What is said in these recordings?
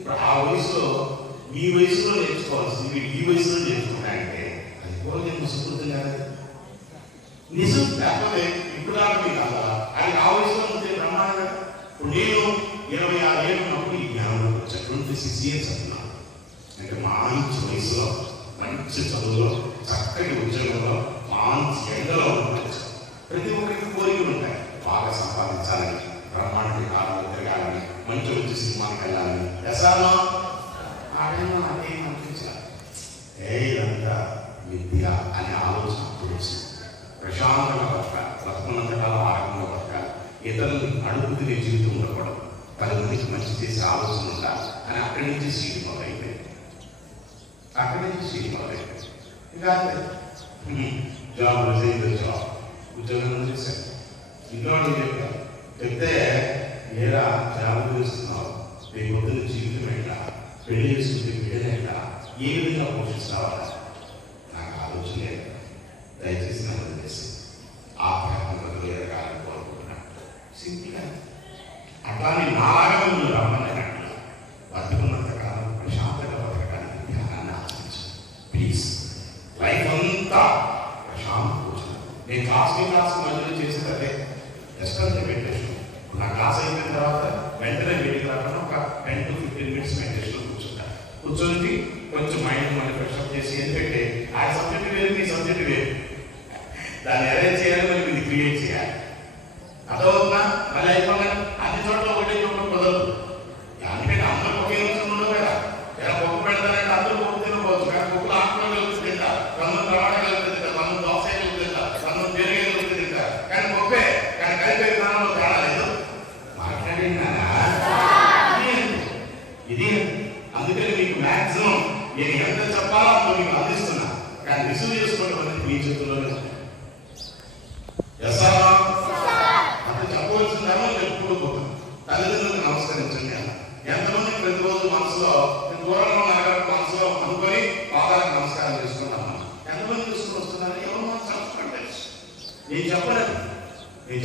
ఇప్పుడు ఆ వయసులో ఈ వయసులో నేర్చుకోవాల్సింది వీడు ఈ వయసులో నేర్చుకుంటానంటే అది పూర్వజన్మ సుకృతం కాదు. నిజం. లేకపోతే ఇప్పుడు దాకా మీకు అలా అది ఆ వయసులో ఉంటే బ్రహ్మాండంగా. ఇప్పుడు నేను 26 ఏళ్ళు ఉన్నప్పుడు ఈ జ్ఞానంలోకి వచ్చాను. 26 years అంటున్నాను. అంటే మంచి వయసులో మంచి చదువులో చక్కటి ఉద్యోగంలో మంచి ఎండలో ఉండవచ్చు. ప్రతి ఒక్కరికి కోరికలు ఉంటాయి. బాగా సంపాదించాలని, బ్రహ్మాండ కాలంలో తిరగాలని, మంచి మంచి సినిమాకి వెళ్ళాలని. ఎసాలో ఆ టైంలో నాకేం అనిపించాలి ఇదంతా విద్య అనే ఆలోచన అప్పుడు వచ్చింది. ప్రశాంతంగా బతకాలి, బతుకున్నంత కాలం ఆరోగ్యంగా బతకాలి, ఇతరులు అడుగు తినే జీవితం ఉండకూడదు, 10 మందికి మంచి చేసే ఆలోచన ఉండాలి అని అక్కడి నుంచి సీటు మొదలైపోయింది. ఇంకా జాబ్ రిజైన్ జాబ్ ఉద్యోగం చేశాను. ఇంట్లో చెప్పాను, చెప్తే ఏరా జాబ్ చేస్తున్నావు, రేపు పొద్దున్న జీవితం ఏంటా, పెళ్లి చేసుకుంటే బిడ్డలేంటా, ఏ విధంగా పోషిస్తావా? నాకు ఆలోచన లేదు. దయచేసి నన్ను వదిలేసి ఆత్మహత్య వదిలేరగాలని కోరుకుంటున్నాను. సింపుల్గా అట్లానే నాలాగా నువ్వు రమ్మని బతుకున్నంత కాలం ప్రశాంతంగా బతకడానికి ధ్యానాన్ని ఆలోచించు ప్లీజ్. లైఫ్ అంతా ప్రశాంత కూర్చున్నాను. నేను క్లాస్ మధ్యలో చేసేది అదే, జస్ట్ అంతే మెడిటేషన్. నా క్లాస్ అయిపోయిన తర్వాత వెంటనే బయటికి రాకుండా ఒక 10 to 15 minutes మెడిటేషన్లో కూర్చుంటాను. కూర్చొని కొంచెం మైండ్ మళ్ళీ ఫ్రెష్అప్ చేసి, ఎందుకంటే ఆ సబ్జెక్ట్ వేరు మీ సబ్జెక్ట్ వేరు, దాన్ని అరేంజ్ చేయాలి, మరి ఇది క్రియేట్ చేయాలి. అదవుతున్నా మళ్ళీ అయిపోయినా అన్ని చోట్ల ఒకటే చోట్ల కుదరదు. అందుకంటే అందరూ ఒకే రోజు ఉండవు కదా. ఇలా కుక్క పెడతానంటే అందరూ కుక్క తినకపోవచ్చు, కానీ కుక్కలు ఆకులు కలిపి తింటారు, కొంతమంది రవాణా కలిపి తింటారు, కొంతమంది దోసకాయ కలిపి తింటారు, కొంతమంది బీరకాయ కలిపి తింటారు. కానీ కుక్కే, కానీ కలిపే విధానంలో తేడా లేదు. మాట్లాడినా ఇది. అందుకని మీకు మ్యాక్సిమం నేను ఎంత చెప్పాలో అంత మీకు అందిస్తున్నా, కానీ రిసీవ్ చేసుకోవడం అనేది మీ చేతుల్లోనే. అంటే చెప్పవలసిన ధర్మం చెప్పుకోకపోతుంది. తల్లిదండ్రులకు నమస్కరించండి అన్న. ఎంతమంది ప్రతిరోజు మనసులో దూరంలో నగరం మనసులో అనుకొని పాదాలకు నమస్కారం చేసుకున్నాను. ఎంతమంది తీసుకుని వస్తున్నారు? ఎవరు మనసు తెలుసు. నేను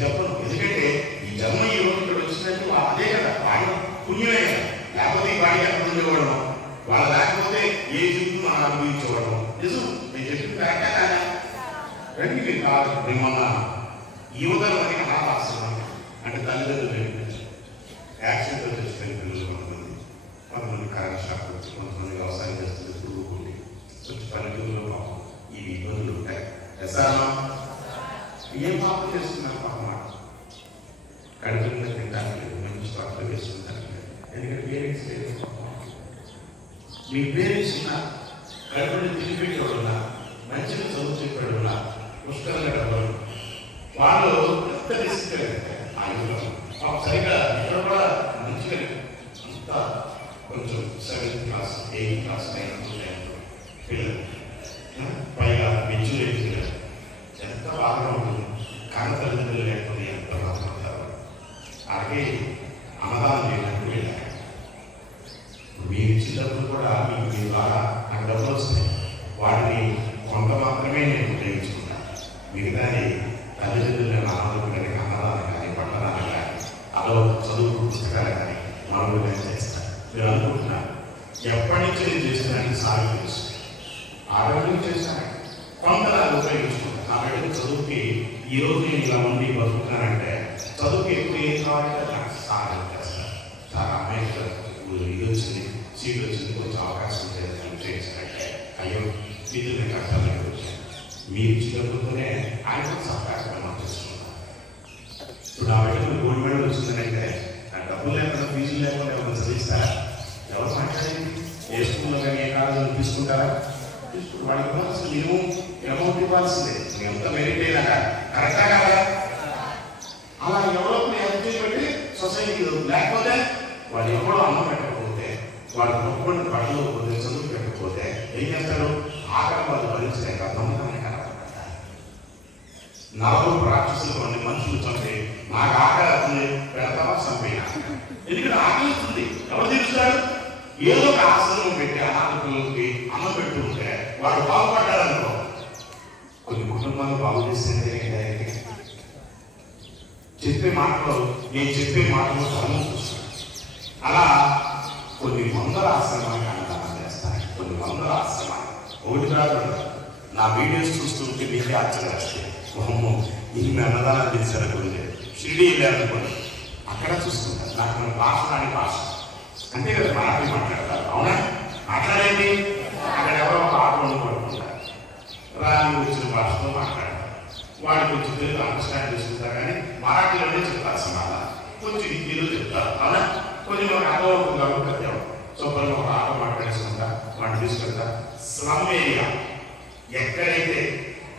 చెప్పను. ఎందుకంటే ఈ జన్మ ఈ రోజు ఇక్కడ వచ్చినట్టు అదే కదా, వాడి పుణ్యమే కదా. లేకపోతే ఈ వాడికి ఎక్కడ ఉండేవాడము, వాళ్ళు లేకపోతే ఏ జీవితం మనం అనుభవించేవాడము. నిజం, నేను చెప్పింది కరెక్టే కానీ రండి మీరు కాదు. మేమన్నా యువతల మనకి అనాథాశ్రమం అంటే తల్లిదండ్రులు యాక్సిడెంట్ చేసుకునే పిల్లలు కొంతమంది కరెంట్ షాప్ వచ్చి, కొంతమంది వ్యవసాయం చేస్తుంది, పురుగుకుండి కొంచెం పల్లెటూరులో పాపం ఈ ఇబ్బందులు ఉంటాయి. ఎసారో ఏం పాపం చేస్తున్నారు? పాపం కడుపు మీద తింటానికి లేదు, మంచి స్టాక్లో వేసుకుంటానికి లేదు. ఎందుకంటే పేరెంట్స్ లేదు. మీ పేరెంట్స్ ఉన్నా, కడుపుని తిరిగిపెట్టేవాడు ఉన్నా, మంచిగా చదువు చెప్పాడు ఉన్నా, పుష్కరంగా డబ్బులు, వాళ్ళు ఎంత డిసిప్లిన్ ఆ యుగంలో సరిగ్గా ఇక్కడ కూడా మంచిగా అంతా కొంచెం 7th class 8th class 9th పిల్లలు పైగా మెచ్యూరిటీ పిల్లలు ఎంత బాగా ఉంటుంది. కానీ తల్లిదండ్రులు లేకపోతే ఎంత బాధపడతారు. అలాగే అన్నదానం చేయడానికి వెళ్ళారు. మీరు ఇచ్చినప్పుడు కూడా మీకు మీ ద్వారా నాకు డబ్బులు వస్తాయి, వాటిని కొంత మాత్రమే నేను ఉపయోగించుకుంటాను. మిగతాది తల్లిదండ్రులను ఆనందపడడానికి అన్నదానం కానీ, పట్టణాలు కానీ, అదో చదువు పుస్తకాలు కానీ మరొకటి నేను చేస్తాను. మీరు అనుకుంటున్నారు ఎప్పటి నుంచి నేను చేసేదానికి సాగు తెలుసు, ఆ రోజు చేశాను, కొంత నాకు ఉపయోగించుకుంటాను. నా బిడ్డకి చదువుకి ఈరోజు నేను ఇలా ఉండి బతుకుతానంటే చదువుకి ఎప్పుడు ఏం కావాలంటే నాకు సహాయం చేస్తాను. చాలా అమ్మాయి ఇది వచ్చింది, సీట్ వచ్చింది, కొంచెం అవకాశం చేసినట్టే అయ్యో ఇది నేను కష్టాలు వచ్చాను. మీరు ఇచ్చినప్పుడుతోనే ఆయన సహకారం చేసుకుంటాను. ఇప్పుడు ఆ బిడ్డకు గోల్డ్ మెడల్ వచ్చిందనంటే డబ్బులు లేకుండా, ఫీజులు లేకుండా ఎవరు చదివిస్తారా? ఎవరు మాట్లాడేది? ఏ స్కూల్లో కానీ ఏ కాలేజీలో తీసుకుంటారా? తీసుకుంటారు. వాడికి ఇవ్వాల్సిన మినిమం అమౌంట్ ఇవ్వాల్సిందే. ఎంత మెరిట్ అయినా కరెక్టా కదా? అలా ఎవరో హెల్ప్ చేయబట్టి సొసైటీ లేకపోతే వాడు ఎవరో అన్నం పెట్టకపోతే, వాడు గొప్పని బట్టలు పోతే, చదువు పెట్టకపోతే ఏం చేస్తాడు? ఆకలి వాళ్ళు భరించలేక దొంగతనాన్ని కనపడతారు. 4 రాక్షసులు కొన్ని మనుషులు చంపి నాకు ఆకలి పెడతావా చంపేనా? ఎందుకంటే ఆకలి వస్తుంది. ఎవరు తీరుస్తాడు? ఏదో ఒక ఆశ్రమం పెట్టి అనాథ పిల్లలకి అన్నం పెడుతూ ఉంటే వాడు బాగుపడ్డాడనుకో, కొన్ని కుటుంబాలు బాగు చేస్తే చెప్పే మాటలు, నేను చెప్పే మాటలు ధర్మం చూస్తాను. అలా కొన్ని వందల ఆశ్రమానికి అన్నదానం చేస్తాను. కొన్ని వందల ఆశ్రమాలు, ఒకటి కాదు. నా వీడియోస్ చూస్తుంటే మీకే ఆశ్చర్యస్తాయి. ఓహో, ఇన్ని అన్నదానాలు చేశారనుకోండి, షిరిడీ వెళ్ళారనుకోండి, అక్కడ చూసుకుంటారు. నాకు భాష రాని భాష అంటే కదా మరాఠీ మాట్లాడతారు. అవునా? మాట్లాడేది అక్కడ ఎవరో ఒక ఆటో పడుకుంటారు, రాని వచ్చిన భాషతో మాట్లాడతారు. వాడికి కొంచెం తెలుగు అండర్స్టాండ్ చేసుకుంటారు, కానీ మరాఠీలోనే చెప్తారు సమాధానం, కొంచెం హిందీలో చెప్తారు. అవునా? కొంచెం మనకు అర్థం అవుతుంది కాబట్టి అర్థం. శుభ్రంగా ఒక ఆటో మాట్లాడేసుకుంటా, వాడిని తీసుకెళ్తా. స్లమ్ ఏరియా ఎక్కడైతే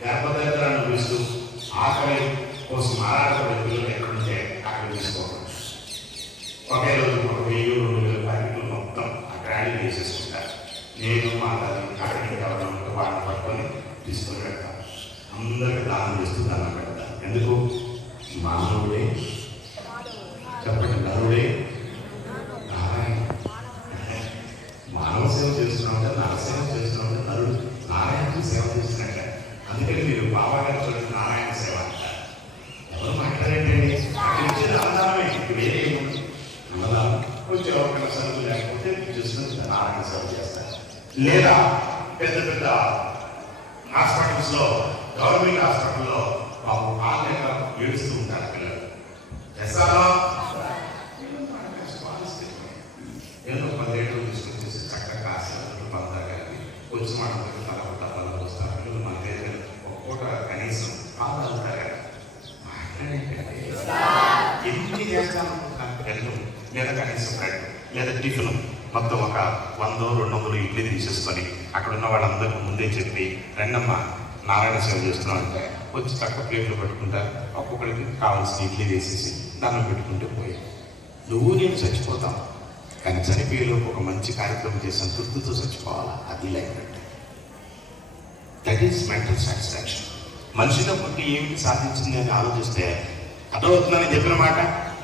గర్భదరిద్ర అనుభవిస్తూ ఆకలి కోసం ఆరాధన వ్యక్తులు ఎక్కడుంటే అక్కడ తీసుకోవాలి. ఒకే రోజు 1000-2000 ప్యాకెట్లు మొత్తం అక్కడ యాడ్ చేసేసుకుంటారు. నేను మా తల్లి అక్కడికి ఎవరైనా వాడిని పట్టుకొని తీసుకొని పెడతాను. అందరికీ దానం చేస్తూ దానం పెడతాను. ఎందుకు? మానవుడే చెప్పండి, నరుడే నారాయణ. మానవ సేవ చేస్తున్నామంటే, నరసేవ చేస్తున్నామంటే నరుడు నారాయణకి సేవ చేస్తున్నట్టే. అందుకని మీరు బాబాగారు చూడండి, నారాయణ సేవ అంటారు. ఎవరు మాట్లాడేటండి? ఇచ్చేది అన్నదానమే, వేరే ఏముంది? అన్నదానం కొంచెం ఎవరికైనా సరుకు లేకపోతే చూస్తున్న నారాయణ సేవ చేస్తారు. లేదా పెద్ద పెద్ద హాస్పిటల్స్లో, గవర్నమెంట్ హాస్పిటల్లో మాకు ఆన్లైన్ ఏడుస్తూ ఉంటారు పిల్లలు. చేస్తారా? ఏదో 10 ఏళ్ళు తీసుకొచ్చేసి చక్కగా కాసేపు పందాలి, కొంచెం మాటలు తల వస్తారు. పిల్లలు మన దగ్గర ఒక్కొక్క కనీసం పాదాలుతారు. ఎన్ని చేస్తాను పెన్ను లేదా కనీసం బ్రెడ్ లేదా టిఫిన్ మొత్తం ఒక 100-200 ఇడ్లీ తీసేసుకొని అక్కడ ఉన్న వాళ్ళందరికీ ముందే చెప్పి, రెండమ్మ నారాయణ సేవ చేస్తున్నాం అంటే వచ్చి చక్క ప్లేట్లు పెట్టుకుంటారు. ఒక్కొక్కరికి కావాల్సిన ఇడ్లీ వేసేసి దండం పెట్టుకుంటూ పోయి, నువ్వు నేను చచ్చిపోతాం, కానీ చనిపోయేలోపు ఒక మంచి కార్యక్రమం చేసి సంతృప్తితో చచ్చిపోవాలా. అది లైఫ్ అంటే దట్ ఈస్ మెంటల్ సాటిస్ఫాక్షన్. మనిషిలో పుట్టి ఏమిటి సాధించింది అని ఆలోచిస్తే అర్థమవుతుందని చెప్పిన మాట.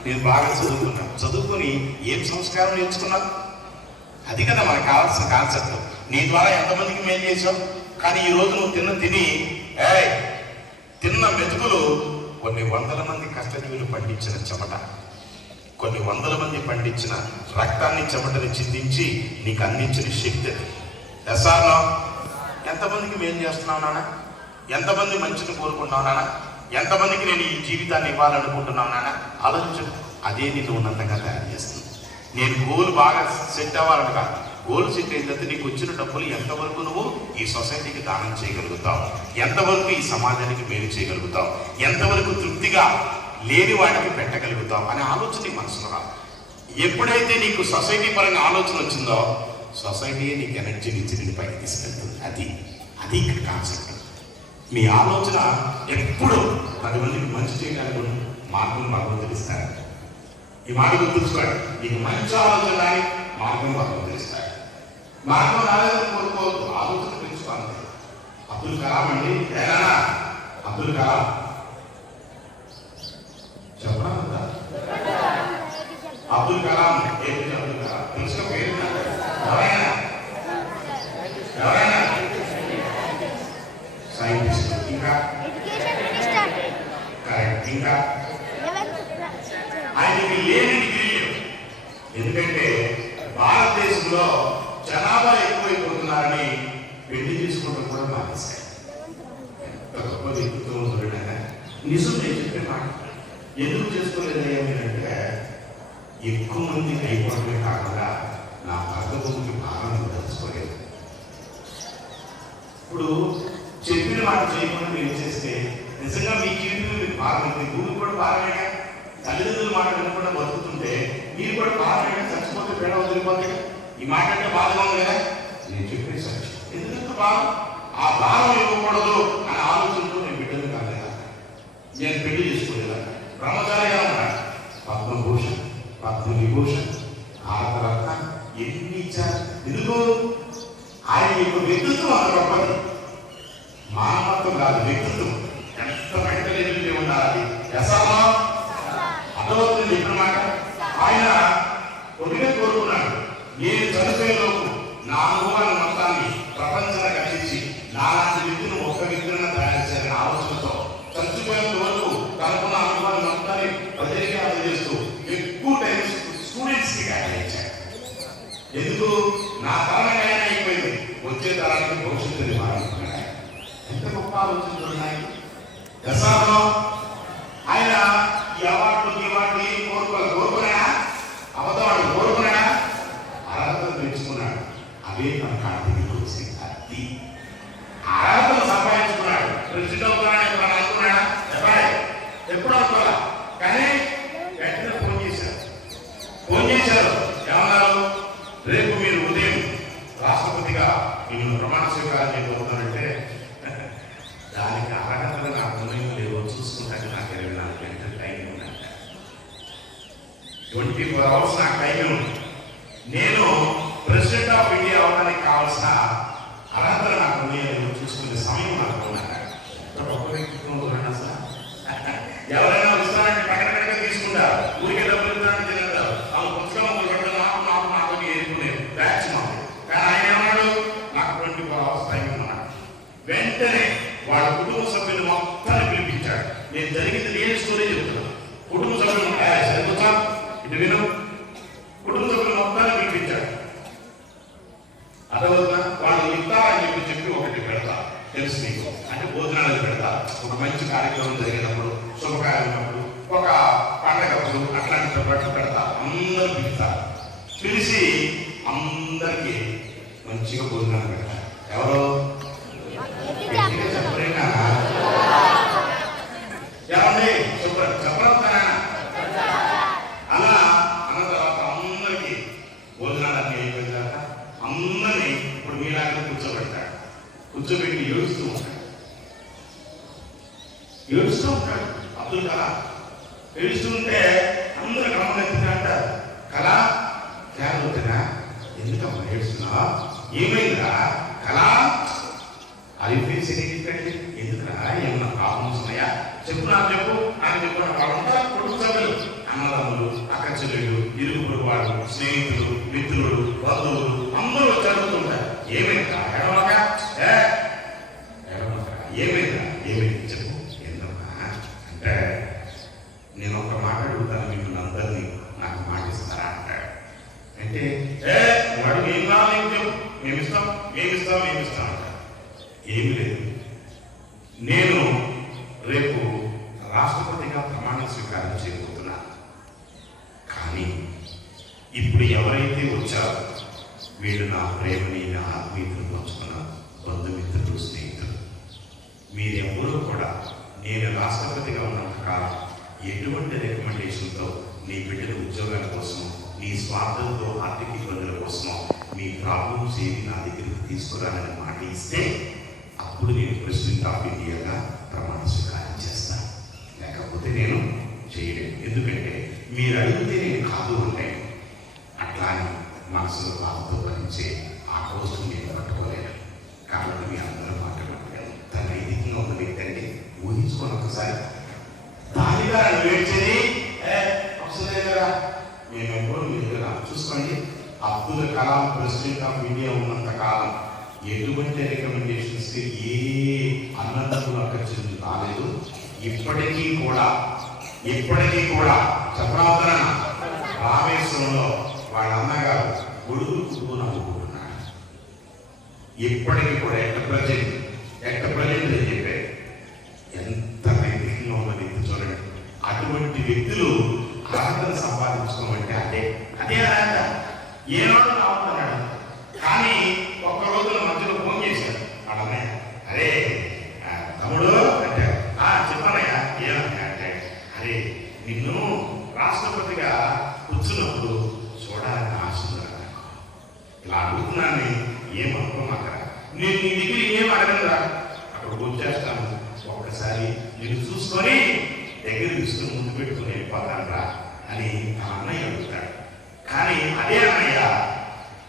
నేను బాగా చదువుకున్నాను, చదువుకొని ఏం సంస్కారం నేర్చుకున్నాను? అది కదా మనకు కావాల్సిన కాన్సెప్ట్. నీ ద్వారా ఎంతమందికి మేలు చేసావు? కానీ ఈరోజు నువ్వు తిన్న మెతుకులు కొన్ని 100 మంది కష్టజీవులు పండించిన చెమట, కొన్ని 100 మంది పండించిన రక్తాన్ని, చెమటని చిందించి నీకు అందించిన శక్తి. ఎస్ఆర్లో ఎంతమందికి మేలు చేస్తున్నావు నాన్న? ఎంతమంది మంచిని కోరుకుంటున్నావు నాన్న? ఎంతమందికి నేను ఈ జీవితాన్ని ఇవ్వాలనుకుంటున్నావు నాన్న? ఆలోచించు. అదే నిన్ను ఉన్నతంగా తయారు చేస్తుంది. నేను గోల్ బాగా సెట్ అవ్వాలని కాదు, గోల్ సెట్ అయిన తర్వాత నీకు వచ్చిన డబ్బులు ఎంతవరకు నువ్వు ఈ సొసైటీకి దానం చేయగలుగుతావు, ఎంతవరకు ఈ సమాజానికి మేలు చేయగలుగుతావు, ఎంతవరకు తృప్తిగా లేని వాటికి పెట్టగలుగుతావు అనే ఆలోచన నీ మనసులో రాదు. ఎప్పుడైతే నీకు సొసైటీ పరంగా ఆలోచన వచ్చిందో, సొసైటీయే నీకు ఎనర్జీని ఇచ్చి నేను పైకి తీసుకెళ్తుంది. అది ఇక్కడ కాన్సెప్ట్. మీ ఆలోచన ఎప్పుడు 10 మందికి మంచి చేయడానికి మార్గం భగవంతుడు ఇస్తాడు. ఈ మాట గుర్తుంచుకోండి. నీకు మంచి ఆలోచన కానీ మార్గం భగవంతుడు ఇస్తాడు. మార్గం రాలేదని కోరుకోవద్దు, ఆలోచన పెంచుకోవాలి. అబ్దుల్ కలాం అండి, అబ్దుల్ కలాం చెప్పరా? అబ్దుల్ కలాం, ఏపీజే అబ్దుల్ కలాం తెలుసుగా పేరు? ఎవరైనా సైంటిస్ట్, ఇంకా కరెక్ట్, ఇంకా ఆయనకి లేని డిగ్రీ. ఎందుకంటే భారతదేశంలో జనాభా ఎక్కువైపోతున్నారని పెళ్లి చేసుకోవడం కూడా మానేశారు. గొప్పది ఎక్కువ చూడగా నిజం నేను చెప్పే మాట. ఎందుకు చేసుకోలేదు ఏమిటంటే, ఎక్కువ మంది అయిపోవడమే కాకుండా నా భర్తకి భారం తెలుసుకోలేదు. ఇప్పుడు చెప్పిన మాట చేయకుండా మీరు చేస్తే నిజంగా మీ జీవితం మీకు భారం ఉంది. భూమి కూడా భారమేగా. తల్లిదండ్రుల మాట వినకుండా బతుకుతుంటే మీరు కూడా భారమేగా. చచ్చిపోతే పేడ వదిలిపోతే ఈ మాట అంటే బాధగా ఉంది కదా. నేను చెప్పేసి ఎందుకంటే భారం, ఆ భారం ఇవ్వకూడదు అనే ఆలోచనతో నేను బిడ్డలు కాలేదా, నేను పెళ్లి చేసుకోలేదా, బ్రహ్మచారిగా ఉన్నాడు. పద్మభూషణ్, పద్మవిభూషణ్, భారతరత్న ఎన్ని ఇచ్చారు. ఎందుకు? ఆయన యొక్క వ్యక్తిత్వం అంత గొప్పది. మానవత్వం కాదు, వ్యక్తిత్వం. ఎంత మెంటల్ ఎబిలిటీ ఉండాలి. అర్థమవుతుంది చెప్పిన మాట. ఆయన ఒకటే కోరుకున్నాడు, నేను చనిపోయేలోపు నా అనుభవాన్ని మొత్తాన్ని ప్రపంచాన్ని రక్షించి నాలాంటి వ్యక్తిని ఒక్క వ్యక్తిని తయారు చేయాలని ఆలోచనతో చచ్చిపోయేంత వరకు తనకున్న అనుభవాన్ని మొత్తాన్ని ప్రజలకి అందజేస్తూ ఎక్కువ టైం స్టూడెంట్స్కి కేటాయించాడు. ఎందుకు నా తరమైన అయిపోయింది, వచ్చే తరానికి భవిష్యత్తుని మారుతున్నాయి. ఎంత గొప్ప ఆలోచనలు ఉన్నాయి. దశాబ్దం ఆయన ఈ అవార్డు ఏం కోరుకున్నాడా? అబద్ధవాడు కోరుకున్నాడా? అర్హతలు పెంచుకున్నాడు. అవే మన కార్తీకి వచ్చింది. అది అర్హతలు సంపాదించుకున్నాడు. ప్రెసిడెంట్ అవుతున్నాడు ఎప్పుడన్నా అనుకున్నాడా? ఎప్పుడు అనుకోవాలా. కానీ వెంటనే ఫోన్ చేశారు. ఏమన్నారు? రేపు మీరు ఉదయం రాష్ట్రపతిగా నేను ప్రమాణ స్వీకారం చేయబోతున్నానంటే దానికి అర్హతలు నాకు ఉదయం లేవో చూసుకుంటాను. నాకు 24 గంటల టైం ఉన్నాను, 24 hours నాకు టైం ఉంది. నేను ప్రెసిడెంట్ ఆఫ్ ఇండియా అవడానికి కావాల్సిన అర్హతలు నాకు ఉన్నాయో చూసుకునే సమయం నాకు ఉన్నాను. ఎవరైనా ఇస్తారంటే పక్కన తీసుకుంటారు. ఊరికే డబ్బులు ఇస్తారని తింటారు. వాళ్ళు పుస్తకం నాకు ఎదుర్కొనేది బ్యాచ్ మాకు. కానీ ఆయన ఏమన్నాడు? నాకు 24 hours టైం ఉన్నాడు. వెంటనే వాళ్ళ కుటుంబ సభ్యులు మొత్తాన్ని పిలిపించాడు. నేను జరిగింది నేను స్టోరీ చెప్తున్నాను. కుటుంబ సభ్యులు సరిపోతా ఇటు విను. కుటుంబ సభ్యులు మొత్తాన్ని పిలిపించాడు. అదవుతున్నా వాళ్ళు ఇస్తారని చెప్పి ఒకటి పెడతా తెలుసు నీకు అంటే భోజనాలు పెడతా. ఒక మంచి కార్యక్రమం జరిగినప్పుడు, శుభకార్యం ఉన్నప్పుడు, ఒక పండగప్పుడు అట్లాంటి బట్టలు పెడతా. అందరూ పిలుస్తారు. పిలిచి అందరికీ మంచిగా భోజనాలు పెడతారు. ఎవరు చెప్పలేనా? ఏమండి చెప్పరా? అలా అన్న తర్వాత అందరికీ భోజనాలన్నీ అయిపోయిన తర్వాత అందరినీ ఇప్పుడు మీలాగా కూర్చోబెడతాడు. కూర్చోబెట్టి ఏడుస్తూ ఉంటాడు అబ్దుల్ కలాం. ఏడుస్తూ ఉంటే అందరూ గమనించిన అంటారు, కళా క్యాలుతున్నా ఎందుకమ్మా ఏడుస్తున్నా? ఏమైందిరా కళా? అది ఎందుకురా? ఏమన్నా ప్రాబ్లమ్స్ ఉన్నాయా? చెప్పు నాకు చెప్పు అని చెప్పిన వాళ్ళంతా కుటుంబ సభ్యులు, అన్నదమ్ములు, అక్క చెల్లెళ్ళు, ఇరుగు వాడు, స్నేహితులు, మిత్రులు, బంధువులు అందరూ చదువుతుంటారు. ఏమైందా? ఏమైందా? ఏమైంది చెప్పు. ఎందుకన్నా అంటే నేను ఒక మాట అడుగుతాను, మిమ్మల్ని అందరినీ నాకు మాట ఇస్తారా అంటాడు. అంటే వాడు ఏం కావాలి చెప్పు, మేమిస్తాం అంటాడు. ఏమి లేదు, నేను రేపు రాష్ట్రపతిగా ప్రమాణ స్వీకారం చేయబోతున్నాను. కానీ ఇప్పుడు ఎవరైతే వచ్చారో వీళ్ళు నా ప్రేమని, నా ఆత్మీయతను పంచుకున్న బంధుమిత్రులు, స్నేహితులు, మీరెవరూ కూడా నేను రాష్ట్రపతిగా ఉన్నంత కాలం ఎటువంటి రికమెండేషన్తో నీ బిడ్డల ఉద్యోగాల కోసం, నీ స్వార్థంతో ఆర్థిక ఇబ్బందుల కోసం మీ ప్రాబ్లమ్స్ ఏమి నా దగ్గరికి తీసుకురాలని మాట ఇస్తే అప్పుడు నేను ప్రెసిడెంట్ ఆఫ్ ఇండియాగా ప్రమాణ స్వీకారం చేస్తాను. లేకపోతే నేను చేయలేను. ఎందుకంటే మీరు అడిగితే నేను కాదు అంటే అట్లా అని మనసులో బాధతో భరించే ఆ కోసం నేను పట్టుకోలేను. కాబట్టి మీ అందరూ మాట్లాడుతున్నాను. తన నైతికంగా ఉన్న వ్యక్తి అంటే ఊహించుకొని ఒకసారి దానిగా వేడ్చేది కదా. మేము ఎప్పుడు మీరు చూసుకోండి, Abdul Kalam president of India ఉన్నంత కాలం ఎటువంటి రికమెండేషన్స్కి ఏ అన్నదమ్ములు అక్కర్చులు రాలేదు. ఇప్పటికీ కూడా చెప్పరావుతారా? రామేశ్వరంలో వాళ్ళ అన్నగారు గొడుగు కుటుంబం నమ్ముకుంటున్నాడు. ఇప్పటికీ కూడా ఎట్ట ప్రజెంట్ అని చెప్పే ఎంత నైతికంగా ఉన్న వ్యక్తి చూడండి. అటువంటి వ్యక్తులు అర్హతను సంపాదించుకోమంటే అదే అర్హత. ఏనాడు రావుతున్నాడు. కానీ ఒక్క రోజుల మధ్యలో ఫోన్ చేశాడు వాళ్ళనే. అరే తమ్ముడు అంటే చెప్పానయ్యా. ఏమన్నా అంటే అరే నిన్ను రాష్ట్రపతిగా కూర్చున్నప్పుడు చూడాలని ఆశ ఇలా అడుగుతున్నాను. ఏమనుకోమాకరా, నేను నీ దగ్గర ఏం అడగనురా, అక్కడ వచ్చేస్తాను. ఒక్కసారి నేను చూసుకొని దగ్గర తీసుకుని ముందు పెట్టుకుని వెళ్ళిపోతాను రా అని ఆ అన్నయ్య అడుగుతాడు. కానీ అదే అన్నయ్య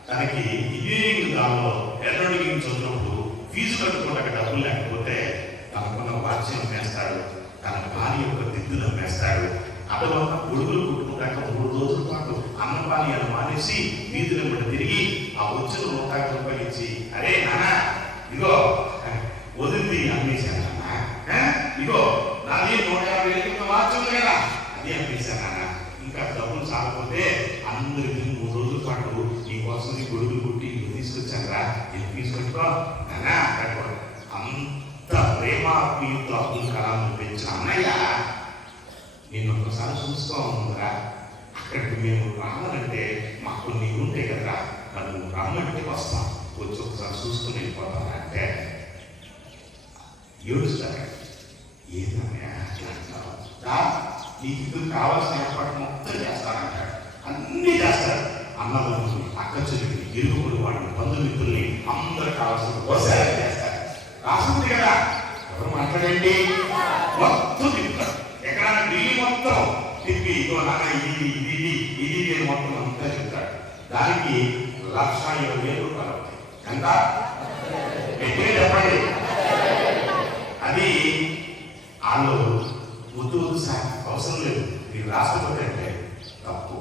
తనకి ఇంజనీరింగ్ దానిలో ఎర్రడిగింగ్ చదివినప్పుడు ఫీజు కట్టుకోవడానికి డబ్బులు లేకపోతే తనకున్న వాచ్యం అమ్మేస్తాడు, తన భార్య యొక్క దిద్దులు అమ్మేస్తాడు. అటువంటి గొడుగులు కుట్టుకుంటాక 3 రోజుల పాటు అన్నపానీయాలు మానేసి వీధుల బట్టి తిరిగి ఆ వచ్చిన 150 రూపాయలు ఇచ్చి, అరే నాన్న ఇగో వదిలింది అమ్మేశాను నాన్న, ఇగో నాది 150 వాచ్ ఉంది కదా అది అమ్మేశాను నాన్న, ఇంకా డబ్బులు చాలకపోతే అందరికి 3 రోజుల పాటు నీకు నీకోసం నీ గొడుగులు కుట్టి ఇల్లు తీసుకొచ్చాను రా, ఇల్లు తీసుకొచ్చుకో నానా. అంత ప్రేమ ఆత్మీయతో అబ్దుల్ కలాం పెంచిన అన్నయ్య నేను ఒకసారి చూసుకోరా, అక్కడికి మేము రావాలంటే మాకు కొన్ని ఉంటాయి కదా, నన్ను రమ్మంటే వస్తాం, వచ్చి ఒకసారి చూసుకుని వెళ్ళిపోతాం అంటే ఏడుస్తాడు. ఏదన్నా అట్లా అంటావు, నీకు ఇద్దరు కావాల్సిన ఏర్పాటు మొత్తం చేస్తానంటాడు. అన్నీ చేస్తాడు. అన్నదమ్ముల్ని, అక్క చెల్లిని, ఇరుగుడు వాడిని, బంధుమిత్రుల్ని అందరూ కావాల్సిన వ్యవసాయం చేస్తారు. రాసుంది కదా, ఎవరు మాట్లాడండి, మొత్తం తిప్పుతాడు. ఎక్కడ ఢిల్లీ మొత్తం తిప్పి ఇదో నాన్న ఇది ఇది ఇది ఇది మొత్తం అంతా చెప్తాడు. దానికి 1,20,000 రూపాయలు అవుతాయి. ఎంత ఎక్కువ చెప్పండి. అది వాళ్ళు వద్దు సార్ అవసరం లేదు, మీరు రాష్ట్రపతి అంటే తప్పు.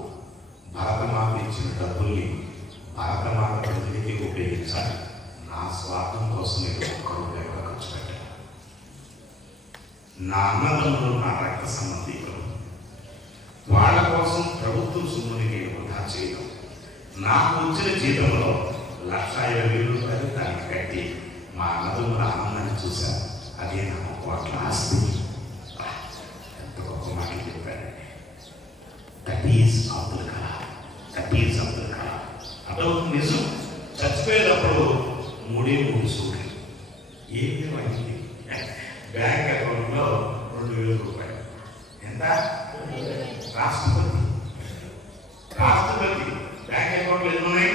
భరతమాత ఇచ్చిన డబ్బుల్ని భరతమాత ప్రతినిధికి ఉపయోగించాలి. నా స్వార్థం కోసం నేను ఒక్క రూపాయి కూడా ఖర్చు పెట్టాను. నా అన్నదమ్ములు, నా రక్త సంబంధికులు, వాళ్ళ కోసం ప్రభుత్వం సొమ్ముని నేను వృధా చేయడం. నాకు వచ్చిన జీతంలో 1,20,000 రూపాయలు దానికి కట్టి మా అన్నదమ్ముల ఆనందాన్ని చూశాను. అదే నాకు 1 కోట్ల ఆస్తి. ఎంత గొప్ప మాటలు చెప్పారండి. That is Abdul Kalam. That is Abdul Kalam. అదొక నిజం. చచ్చిపోయేటప్పుడు 3 సూట్లు ఏమి అయింది, బ్యాంక్ అకౌంట్లో 2,000 రూపాయలు. ఎంత? రాష్ట్రపతి బ్యాంక్ అకౌంట్లో ఎన్ని ఉన్నాయి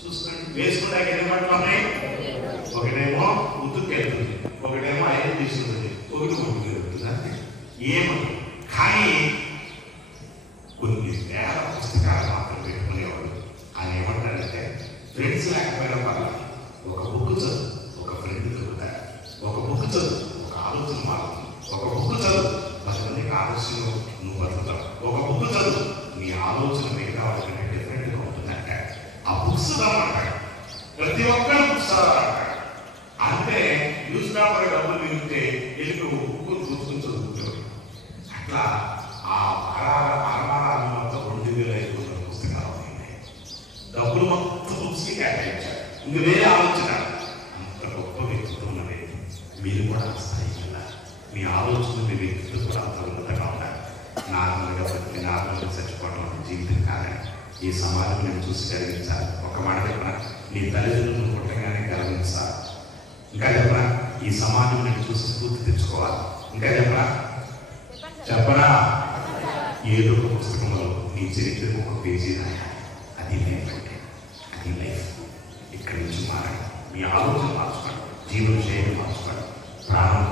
చూసుకోండి. వేసుకుంటాక ఎన్ని పట్లు ఉన్నాయి? ఒకటేమో ఉత్తుకు వెళ్తుంది, ఒకటేమో ఐదు తీసుకుంటుంది, ఒకటి ముందుకు వెళ్తుంది. ఏమని కానీ కొన్ని వేల పుస్తకాలు మాత్రం పెట్టుకునేవాడు. ఆయన ఏమంటాడంటే ఫ్రెండ్స్ లేకపోయినా పర్లేదు, ఒక బుక్ చదువు, ఒక ఫ్రెండ్ దొరుకుతాడు. ఒక బుక్ చదువు, ఒక ఆలోచన మారుతుంది. ఒక బుక్ చదువు, 10 మందికి ఆలోచనలు నువ్వు బతుకుతావు. ఒక బుక్ చదువు, నీ ఆలోచన మిగతా వాళ్ళకంటే డిఫరెంట్గా ఉంటుందంటే ఆ బుక్స్ చదవమంటాడు. ప్రతి ఒక్కరు బుక్స్ చదవాలంటాడు. అంటే న్యూస్ పేపర్ డబ్బులు మిగిలితే వెళ్ళి బుక్కులు చూసుకుని చదువుతాడు. అట్లా ఆ అరమారాలు మొత్తం 2,500 పుస్తకాలు ఉన్నాయి. డబ్బులు మొత్తం బుక్స్కి కేటాయించాడు. ఇంక వేరే ఆలోచన. అంత గొప్ప వ్యక్తిత్వం అనేది మీరు కూడా స్థాయికి వెళ్ళాలి. మీ ఆలోచనలు, మీ వ్యక్తిత్వం కూడా అంత ఉన్నతంగా ఉండాలి. నార్మల్గా బతికి నార్మల్గా చచ్చిపోవడం అంటే జీవితం కాదని ఈ సమాజం నేను చూసి కలిగించాలి. ఒక మాట చెప్పిన నీ తల్లిదండ్రులను పుట్టగానే కలిగించాలి. ఇంకా చెప్పనా ఈ సమాజం నేను చూసి స్ఫూర్తి తెచ్చుకోవాలి. ఇంకా చెప్పనా ఏదో ఒక పుస్తకంలో నీ చరిత్రకు ఒక పేజీ రాయాలి. అది లైఫ్ అంటే అది లైఫ్. ఇక్కడి నుంచి మారండి, మీ ఆలోచన మార్చుకోండి, జీవన శైలి మార్చుకోండి, ప్రాణం